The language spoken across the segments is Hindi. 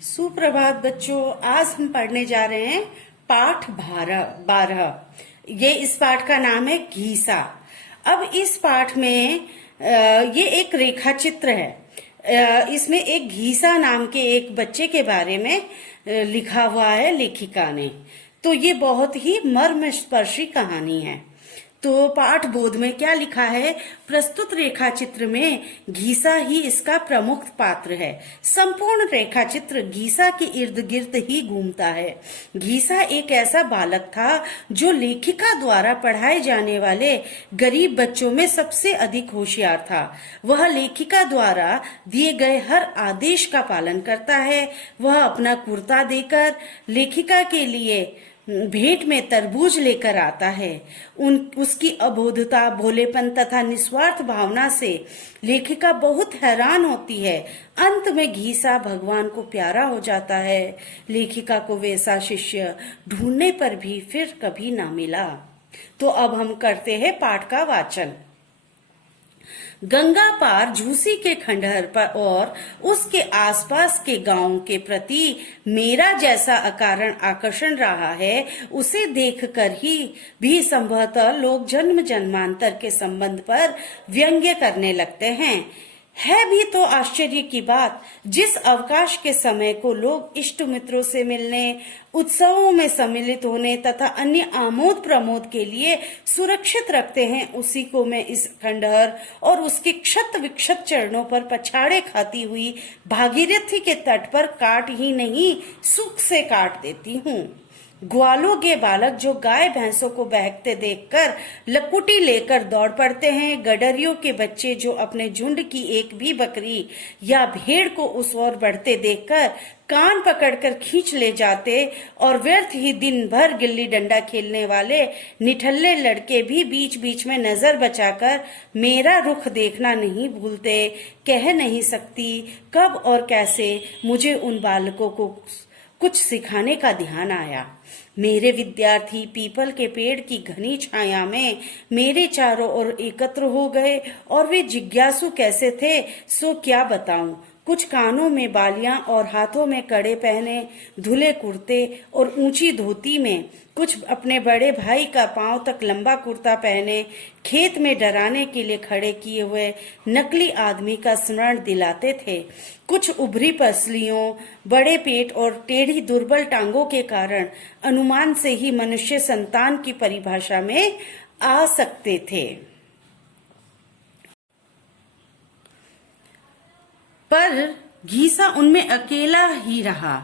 सुप्रभात बच्चों। आज हम पढ़ने जा रहे हैं पाठ 12। ये इस पाठ का नाम है घीसा। अब इस पाठ में ये एक रेखा चित्र है। इसमें एक घीसा नाम के एक बच्चे के बारे में लिखा हुआ है लेखिका ने। तो ये बहुत ही मर्मस्पर्शी कहानी है। तो पाठ बोध में क्या लिखा है? प्रस्तुत रेखा चित्र में घीसा ही इसका प्रमुख पात्र है। संपूर्ण रेखा चित्र घीसा के इर्द गिर्द ही घूमता है। घीसा एक ऐसा बालक था जो लेखिका द्वारा पढ़ाए जाने वाले गरीब बच्चों में सबसे अधिक होशियार था। वह लेखिका द्वारा दिए गए हर आदेश का पालन करता है। वह अपना कुर्ता देकर लेखिका के लिए भेंट में तरबूज लेकर आता है। उसकी अबोधता, भोलेपन तथा निस्वार्थ भावना से लेखिका बहुत हैरान होती है। अंत में घीसा भगवान को प्यारा हो जाता है। लेखिका को वैसा शिष्य ढूंढने पर भी फिर कभी ना मिला। तो अब हम करते हैं पाठ का वाचन। गंगा पार झूसी के खंडहर पर और उसके आसपास के गांवों के प्रति मेरा जैसा अकारण आकर्षण रहा है, उसे देखकर ही भी संभवतः लोग जन्म जन्मांतर के संबंध पर व्यंग्य करने लगते हैं। है भी तो आश्चर्य की बात, जिस अवकाश के समय को लोग इष्ट मित्रों से मिलने, उत्सवों में सम्मिलित होने तथा अन्य आमोद प्रमोद के लिए सुरक्षित रखते हैं, उसी को मैं इस खंडहर और उसके क्षत विक्षत चरणों पर पछाड़े खाती हुई भागीरथी के तट पर काट ही नहीं, सुख से काट देती हूँ। ग्वालों के बालक जो गाय भैंसों को बहकते देखकर लकुटी लेकर दौड़ पड़ते हैं, गडरियों के बच्चे जो अपने झुंड की एक भी बकरी या भेड़ को उस ओर बढ़ते देखकर कान पकड़कर खींच ले जाते, और व्यर्थ ही दिन भर गिल्ली डंडा खेलने वाले निठल्ले लड़के भी बीच बीच में नजर बचाकर मेरा रुख देखना नहीं भूलते। कह नहीं सकती कब और कैसे मुझे उन बालकों को कुछ सिखाने का ध्यान आया। मेरे विद्यार्थी पीपल के पेड़ की घनी छाया में मेरे चारों ओर एकत्र हो गए, और वे जिज्ञासु कैसे थे सो क्या बताऊं। कुछ कानों में बालियां और हाथों में कड़े पहने, धुले कुर्ते और ऊंची धोती में, कुछ अपने बड़े भाई का पांव तक लंबा कुर्ता पहने खेत में डराने के लिए खड़े किए हुए नकली आदमी का स्मरण दिलाते थे। कुछ उभरी पसलियों, बड़े पेट और टेढ़ी दुर्बल टांगों के कारण अनुमान से ही मनुष्य संतान की परिभाषा में आ सकते थे। पर घीसा उनमें अकेला ही रहा।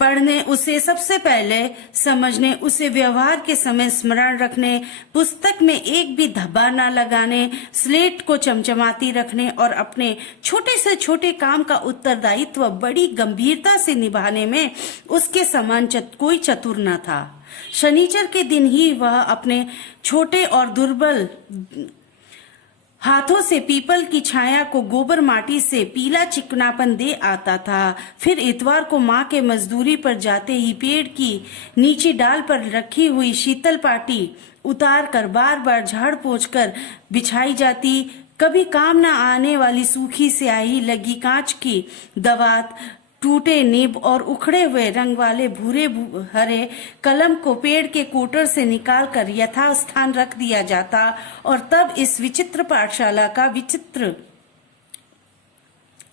पढ़ने, उसे सबसे पहले समझने, उसे व्यवहार के समय स्मरण रखने, पुस्तक में एक भी धब्बा न लगाने, स्लेट को चमचमाती रखने और अपने छोटे से छोटे काम का उत्तरदायित्व बड़ी गंभीरता से निभाने में उसके समान कोई चतुर न था। शनिचर के दिन ही वह अपने छोटे और दुर्बल हाथों से पीपल की छाया को गोबर माटी से पीला चिकनापन दे आता था। फिर इतवार को माँ के मजदूरी पर जाते ही पेड़ की नीचे डाल पर रखी हुई शीतल पाटी उतार कर बार बार झाड़ पोंछ कर बिछाई जाती। कभी काम न आने वाली सूखी स्याही लगी कांच की दवात, टूटे निब और उखड़े हुए रंग वाले भूरे हरे कलम को पेड़ के कोटर से निकालकर यथास्थान रख दिया जाता, और तब इस विचित्र पाठशाला का विचित्र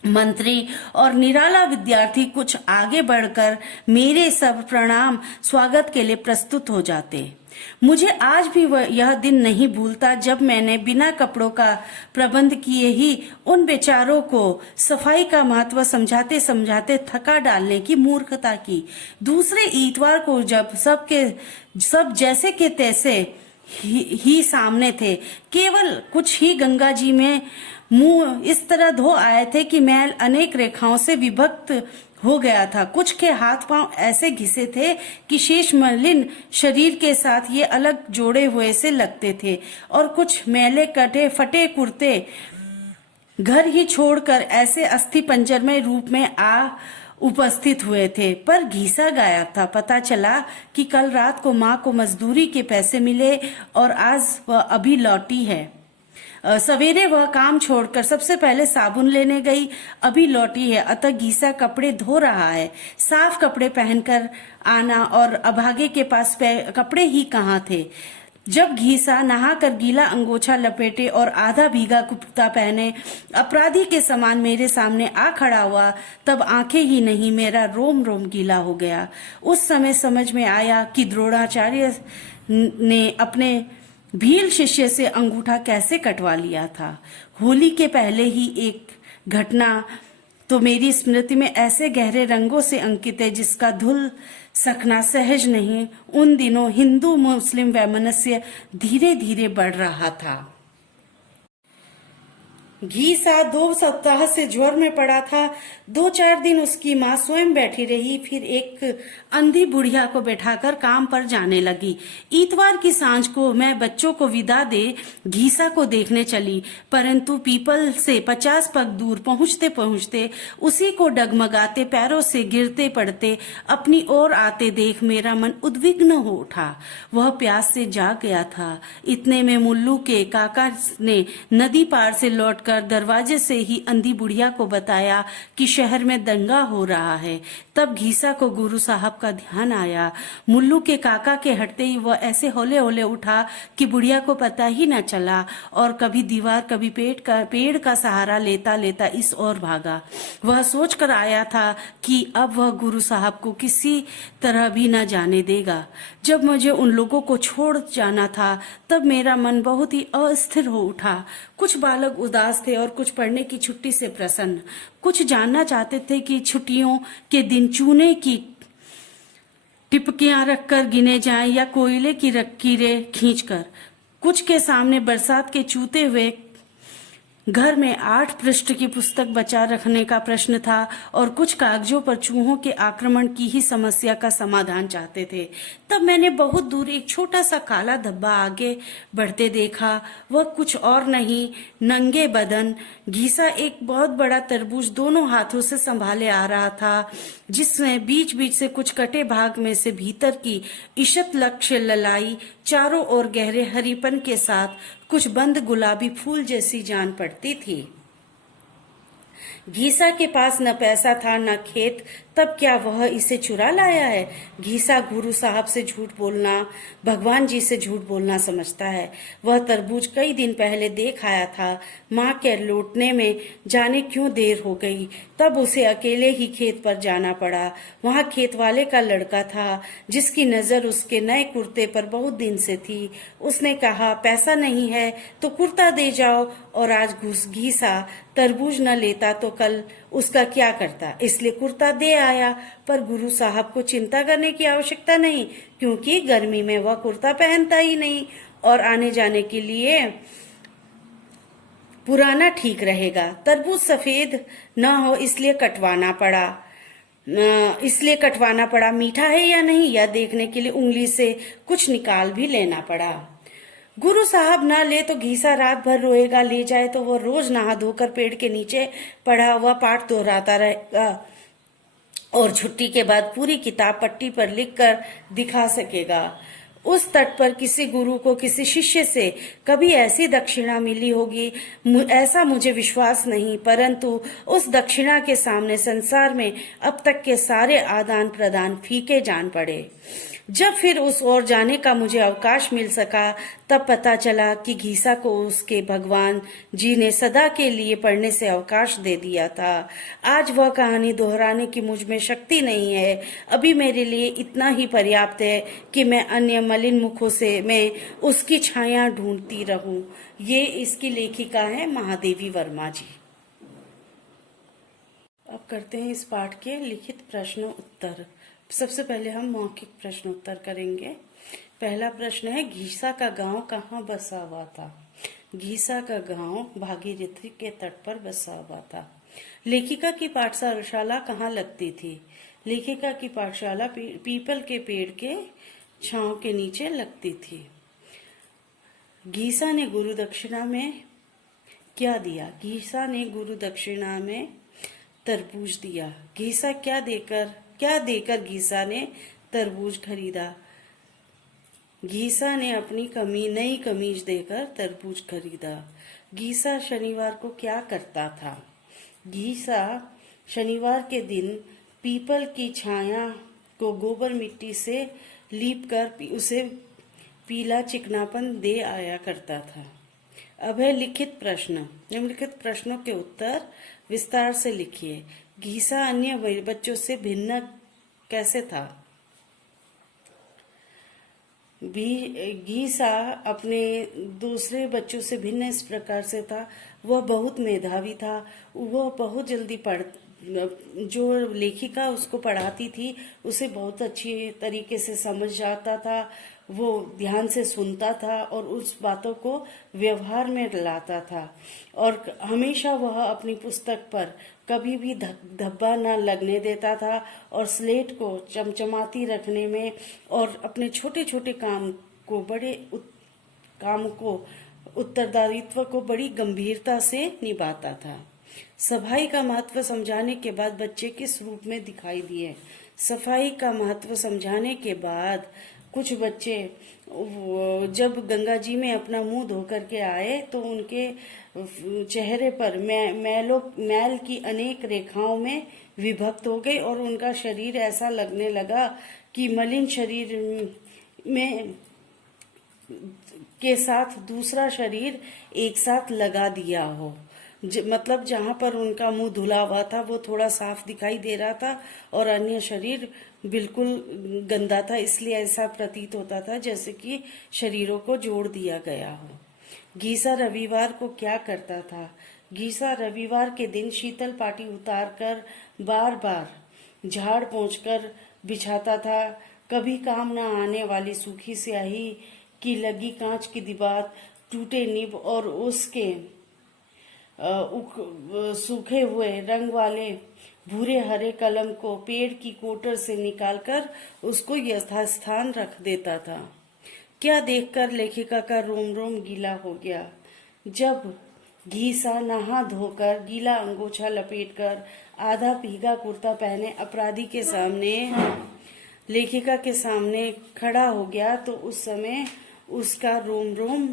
मंत्री और निराला विद्यार्थी कुछ आगे बढ़कर मेरे सब प्रणाम स्वागत के लिए प्रस्तुत हो जाते। मुझे आज भी यह दिन नहीं भूलता जब मैंने बिना कपड़ों का प्रबंध किए ही उन बेचारों को सफाई का महत्व समझाते समझाते थका डालने की मूर्खता की। दूसरे इतवार को जब सब जैसे के तैसे ही सामने थे, केवल कुछ ही गंगा जी में मुंह इस तरह धो आए थे कि मैल अनेक रेखाओं से विभक्त हो गया था। कुछ के हाथ पांव ऐसे घिसे थे कि शेष मलिन शरीर के साथ ये अलग जोड़े हुए से लगते थे, और कुछ मैले कटे फटे कुर्ते घर ही छोड़कर ऐसे अस्थि पंजरमय रूप में आ उपस्थित हुए थे। पर घीसा गायब था। पता चला कि कल रात को माँ को मजदूरी के पैसे मिले और आज वह अभी लौटी है। सवेरे वह काम छोड़कर सबसे पहले साबुन लेने गई, अभी लौटी है, अतः घीसा कपड़े धो रहा है। साफ कपड़े पहनकर आना और अभागे के पास कपड़े ही कहाँ थे। जब घीसा नहाकर गीला अंगोछा लपेटे और आधा भीगा कुर्ता पहने अपराधी के समान मेरे सामने आ खड़ा हुआ, तब आंखें ही नहीं मेरा रोम रोम गीला हो गया। उस समय समझ में आया कि द्रोणाचार्य ने अपने भील शिष्य से अंगूठा कैसे कटवा लिया था। होली के पहले ही एक घटना तो मेरी स्मृति में ऐसे गहरे रंगों से अंकित है जिसका धुल सकना सहज नहीं। उन दिनों हिंदू मुस्लिम वैमनस्य धीरे धीरे बढ़ रहा था। घीसा 2 सप्ताह से ज्वर में पड़ा था। 2-4 दिन उसकी माँ स्वयं बैठी रही, फिर एक अंधी बुढ़िया को बैठाकर काम पर जाने लगी। इतवार की सांझ को मैं बच्चों को विदा दे घीसा को देखने चली, परंतु पीपल से 50 पग दूर पहुंचते पहुंचते उसी को डगमगाते पैरों से गिरते पड़ते अपनी ओर आते देख मेरा मन उद्विग्न हो उठा। वह प्यास से जाग गया था। इतने में मुल्लू के काका ने नदी पार से लौट कर दरवाजे से ही अंधी बुढ़िया को बताया कि शहर में दंगा हो रहा है। तब घीसा को गुरु साहब का ध्यान आया। मुल्लू के काका के हटते ही वह ऐसे होले होले उठा कि बुढ़िया को पता ही न चला और कभी दीवार कभी पेड़ का सहारा लेता लेता इस ओर भागा। वह सोच कर आया था कि अब वह गुरु साहब को किसी तरह भी न जाने देगा। जब मुझे उन लोगों को छोड़ जाना था तब मेरा मन बहुत ही अस्थिर हो उठा। कुछ बालक उदास थे और कुछ पढ़ने की छुट्टी से प्रसन्न। कुछ जानना चाहते थे कि छुट्टियों के दिन चूने की टिपकियां रखकर गिने जाएं या कोयले की लकीरें खींचकर। कुछ के सामने बरसात के चूते हुए घर में 8 पृष्ठ की पुस्तक बचा रखने का प्रश्न था और कुछ कागजों पर चूहों के आक्रमण की ही समस्या का समाधान चाहते थे। तब मैंने बहुत दूर एक छोटा सा काला धब्बा आगे बढ़ते देखा। वह कुछ और नहीं, नंगे बदन घीसा एक बहुत बड़ा तरबूज दोनों हाथों से संभाले आ रहा था, जिसमें बीच बीच से कुछ कटे भाग में से भीतर की ईषत लक्ष्य ललाई चारों ओर गहरे हरीपन के साथ कुछ बंद गुलाबी फूल जैसी जान पड़ती थी। घीसा के पास न पैसा था न खेत, तब क्या वह इसे चुरा लाया है? घीसा गुरु साहब से झूठ बोलना, भगवान जी से झूठ बोलना समझता है। वह तरबूज कई दिन पहले देख आया था। माँ के लौटने में जाने क्यों देर हो गई, तब उसे अकेले ही खेत पर जाना पड़ा। वहाँ खेत वाले का लड़का था जिसकी नजर उसके नए कुर्ते पर बहुत दिन से थी। उसने कहा, पैसा नहीं है तो कुर्ता दे जाओ, और आज घीसा तरबूज न लेता तो कल उसका क्या करता, इसलिए कुर्ता दे आया। पर गुरु साहब को चिंता करने की आवश्यकता नहीं, क्योंकि गर्मी में वह कुर्ता पहनता ही नहीं और आने जाने के लिए पुराना ठीक रहेगा। तरबूज सफेद न हो इसलिए कटवाना पड़ा। मीठा है या नहीं यह देखने के लिए उंगली से कुछ निकाल भी लेना पड़ा। गुरु साहब ना ले तो घीसा रात भर रोएगा, ले जाए तो वह रोज नहा धोकर पेड़ के नीचे पढ़ा हुआ पाठ दोहराता रहेगा और छुट्टी के बाद पूरी किताब पट्टी पर लिखकर दिखा सकेगा। उस तट पर किसी गुरु को किसी शिष्य से कभी ऐसी दक्षिणा मिली होगी ऐसा मुझे विश्वास नहीं, परंतु उस दक्षिणा के सामने संसार में अब तक के सारे आदान प्रदान फीके जान पड़े। जब फिर उस ओर जाने का मुझे अवकाश मिल सका तब पता चला कि घीसा को उसके भगवान जी ने सदा के लिए पढ़ने से अवकाश दे दिया था। आज वह कहानी दोहराने की मुझ में शक्ति नहीं है। अभी मेरे लिए इतना ही पर्याप्त है कि मैं अन्य मलिन मुखों से मैं उसकी छाया ढूंढती रहूं। ये इसकी लेखिका है महादेवी वर्मा जी। अब करते हैं इस पाठ के लिखित प्रश्न उत्तर। सबसे पहले हम मौखिक प्रश्न उत्तर करेंगे। पहला प्रश्न है, घीसा का गांव कहाँ बसा हुआ था? घीसा का गांव भागीरथी के तट पर बसा हुआ था। लेखिका की पाठशाला कहाँ लगती थी? लेखिका की पाठशाला पीपल के पेड़ के छांव के नीचे लगती थी। घीसा ने गुरु दक्षिणा में क्या दिया? घीसा ने गुरु दक्षिणा में तरबूज दिया। घीसा क्या देकर घीसा ने तरबूज खरीदा? घीसा ने अपनी नई कमीज देकर तरबूज खरीदा। गीसा शनिवार को क्या करता था? गीसा शनिवार के दिन पीपल की छाया को गोबर मिट्टी से लीपकर उसे पीला चिकनापन दे आया करता था। अब है लिखित प्रश्न। निम्नलिखित प्रश्नों के उत्तर विस्तार से लिखिए। गीसा अन्य बच्चों से भिन्न कैसे था? गीसा अपने दूसरे बच्चों से भिन्न इस प्रकार से था, वह बहुत मेधावी था। वह बहुत जल्दी जो लेखिका उसको पढ़ाती थी उसे बहुत अच्छी तरीके से समझ जाता था। वो ध्यान से सुनता था और उस बातों को व्यवहार में लाता था, और हमेशा वह अपनी पुस्तक पर कभी भी धब्बा न लगने देता था, और स्लेट को चमचमाती रखने में और अपने छोटे छोटे काम को उत्तरदायित्व को बड़ी गंभीरता से निभाता था। सफाई का महत्व समझाने के बाद बच्चे किस रूप में दिखाई दिए? सफाई का महत्व समझाने के बाद कुछ बच्चे जब गंगा जी में अपना मुंह धो करके आए तो उनके चेहरे पर मैल की अनेक रेखाओं में विभक्त हो गई, और उनका शरीर ऐसा लगने लगा कि मलिन शरीर में के साथ दूसरा शरीर एक साथ लगा दिया हो। मतलब जहां पर उनका मुंह धुला हुआ था वो थोड़ा साफ दिखाई दे रहा था, और अन्य शरीर बिल्कुल गंदा था। इसलिए ऐसा प्रतीत होता था जैसे कि शरीरों को जोड़ दिया गया हो। गीसा रविवार को क्या करता था? गीसा रविवार के दिन शीतल पाटी उतारकर बार बार झाड़ पोंछकर बिछाता था। कभी काम न आने वाली सूखी स्याही की लगी कांच की दीवार, टूटे निब और उसके सूखे हुए रंग वाले भूरे हरे कलम को पेड़ की कोटर से निकालकर उसको यथास्थान रख देता था। क्या देखकर लेखिका का रोम रोम गीला हो गया? जब गीसा नहा धोकर गीला अंगोछा लपेटकर आधा भीगा कुर्ता पहने अपराधी के सामने लेखिका के सामने खड़ा हो गया तो उस समय उसका रोम रोम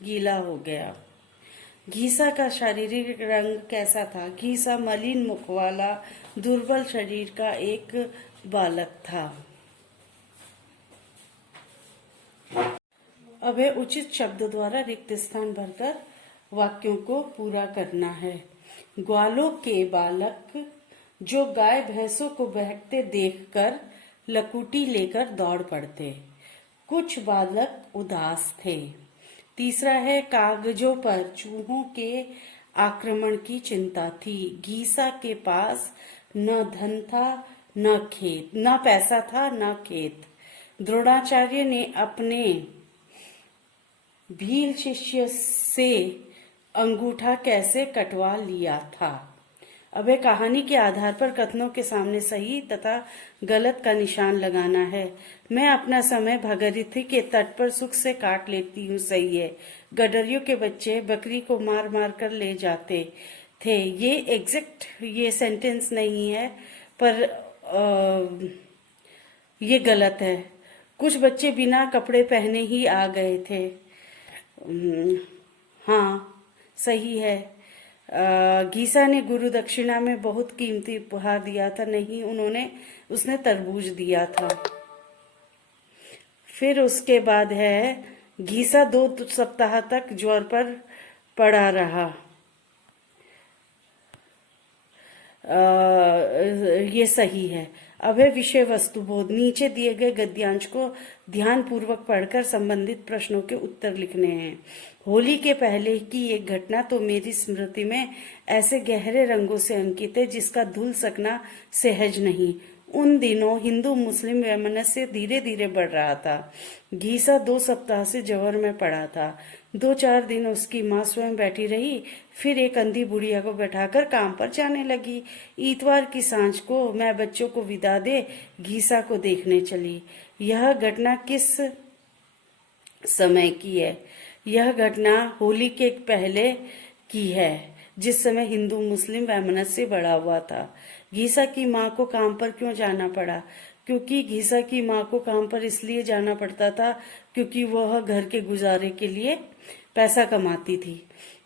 गीला हो गया। गीसा का शारीरिक रंग कैसा था? गीसा मलिन मुख वाला दुर्बल शरीर का एक बालक था। अब उचित शब्द द्वारा रिक्त स्थान भरकर वाक्यों को पूरा करना है। ग्वालों के बालक जो गाय भैंसों को बहकते देखकर लकुटी लेकर दौड़ पड़ते। कुछ बालक उदास थे। तीसरा है कागजों पर चूहों के आक्रमण की चिंता थी। गीसा के पास न धन था न खेत, न पैसा था न खेत। द्रोणाचार्य ने अपने भील शिष्य से अंगूठा कैसे कटवा लिया था? अब कहानी के आधार पर कथनों के सामने सही तथा गलत का निशान लगाना है। मैं अपना समय भागीरथी के तट पर सुख से काट लेती हूँ, सही है। गडरियों के बच्चे बकरी को मार मार कर ले जाते थे। ये एग्जैक्ट ये सेंटेंस नहीं है, पर ये गलत है। कुछ बच्चे बिना कपड़े पहने ही आ गए थे। हाँ, सही है। गीसा ने गुरु दक्षिणा में बहुत कीमती उपहार दिया था। नहीं, उसने तरबूज दिया था। फिर उसके बाद है गीसा 2 सप्ताह तक ज्वर पर पड़ा रहा। ये सही है। अब विषय वस्तु बोध। नीचे दिए गए गद्यांश को ध्यान पूर्वक पढ़कर संबंधित प्रश्नों के उत्तर लिखने हैं। होली के पहले की एक घटना तो मेरी स्मृति में ऐसे गहरे रंगों से अंकित है जिसका धुल सकना सहज नहीं। उन दिनों हिंदू मुस्लिम वैमनस्य धीरे धीरे बढ़ रहा था। गीसा 2 सप्ताह से ज्वर में पड़ा था। 2-4 दिन उसकी माँ स्वयं बैठी रही, फिर एक अंधी बुढ़िया को बैठाकर काम पर जाने लगी। इतवार की सांझ को मैं बच्चों को विदा दे गीसा को देखने चली। यह घटना किस समय की है? यह घटना होली के पहले की है, जिस समय हिंदू मुस्लिम वैमनस्य बढ़ा हुआ था। गीसा की माँ को काम पर क्यों जाना पड़ा? क्योंकि गीसा की माँ को काम पर इसलिए जाना पड़ता था क्योंकि वह घर के गुजारे के लिए पैसा कमाती थी।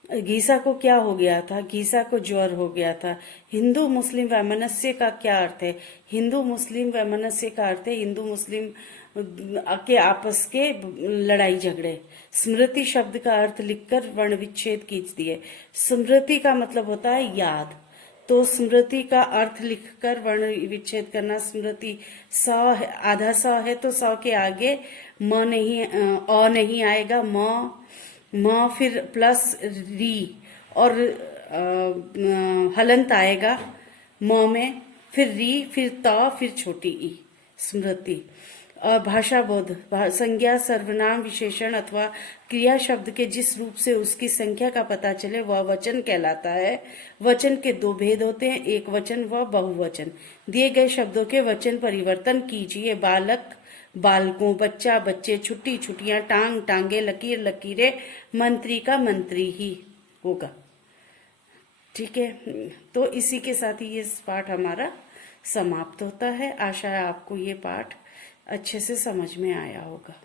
गीसा को क्या हो गया था? गीसा को ज्वर हो गया था। हिंदू मुस्लिम वैमनस्य का क्या अर्थ है? हिंदू मुस्लिम वैमनस्य का अर्थ है हिंदू मुस्लिम के आपस के लड़ाई झगड़े। स्मृति शब्द का अर्थ लिखकर वर्ण विच्छेद खींच दिए। स्मृति का मतलब होता है याद, तो स्मृति का अर्थ लिखकर वर्ण विच्छेद करना। स्मृति स आधा स है तो स के आगे म नहीं अ नहीं आएगा, म फिर प्लस री और हलंत आएगा म में, फिर री, फिर त, फिर छोटी ई। स्मृति। भाषा बोध। संज्ञा सर्वनाम विशेषण अथवा क्रिया शब्द के जिस रूप से उसकी संख्या का पता चले वह वचन कहलाता है। वचन के दो भेद होते हैं, एक वचन व बहुवचन। दिए गए शब्दों के वचन परिवर्तन कीजिए। बालक बालकों, बच्चा बच्चे, छुट्टी छुट्टियां, टांग टांगे, लकीर लकीरें। मंत्री का मंत्री ही होगा। ठीक है, तो इसी के साथ ही ये पाठ हमारा समाप्त होता है। आशा है आपको ये पाठ अच्छे से समझ में आया होगा।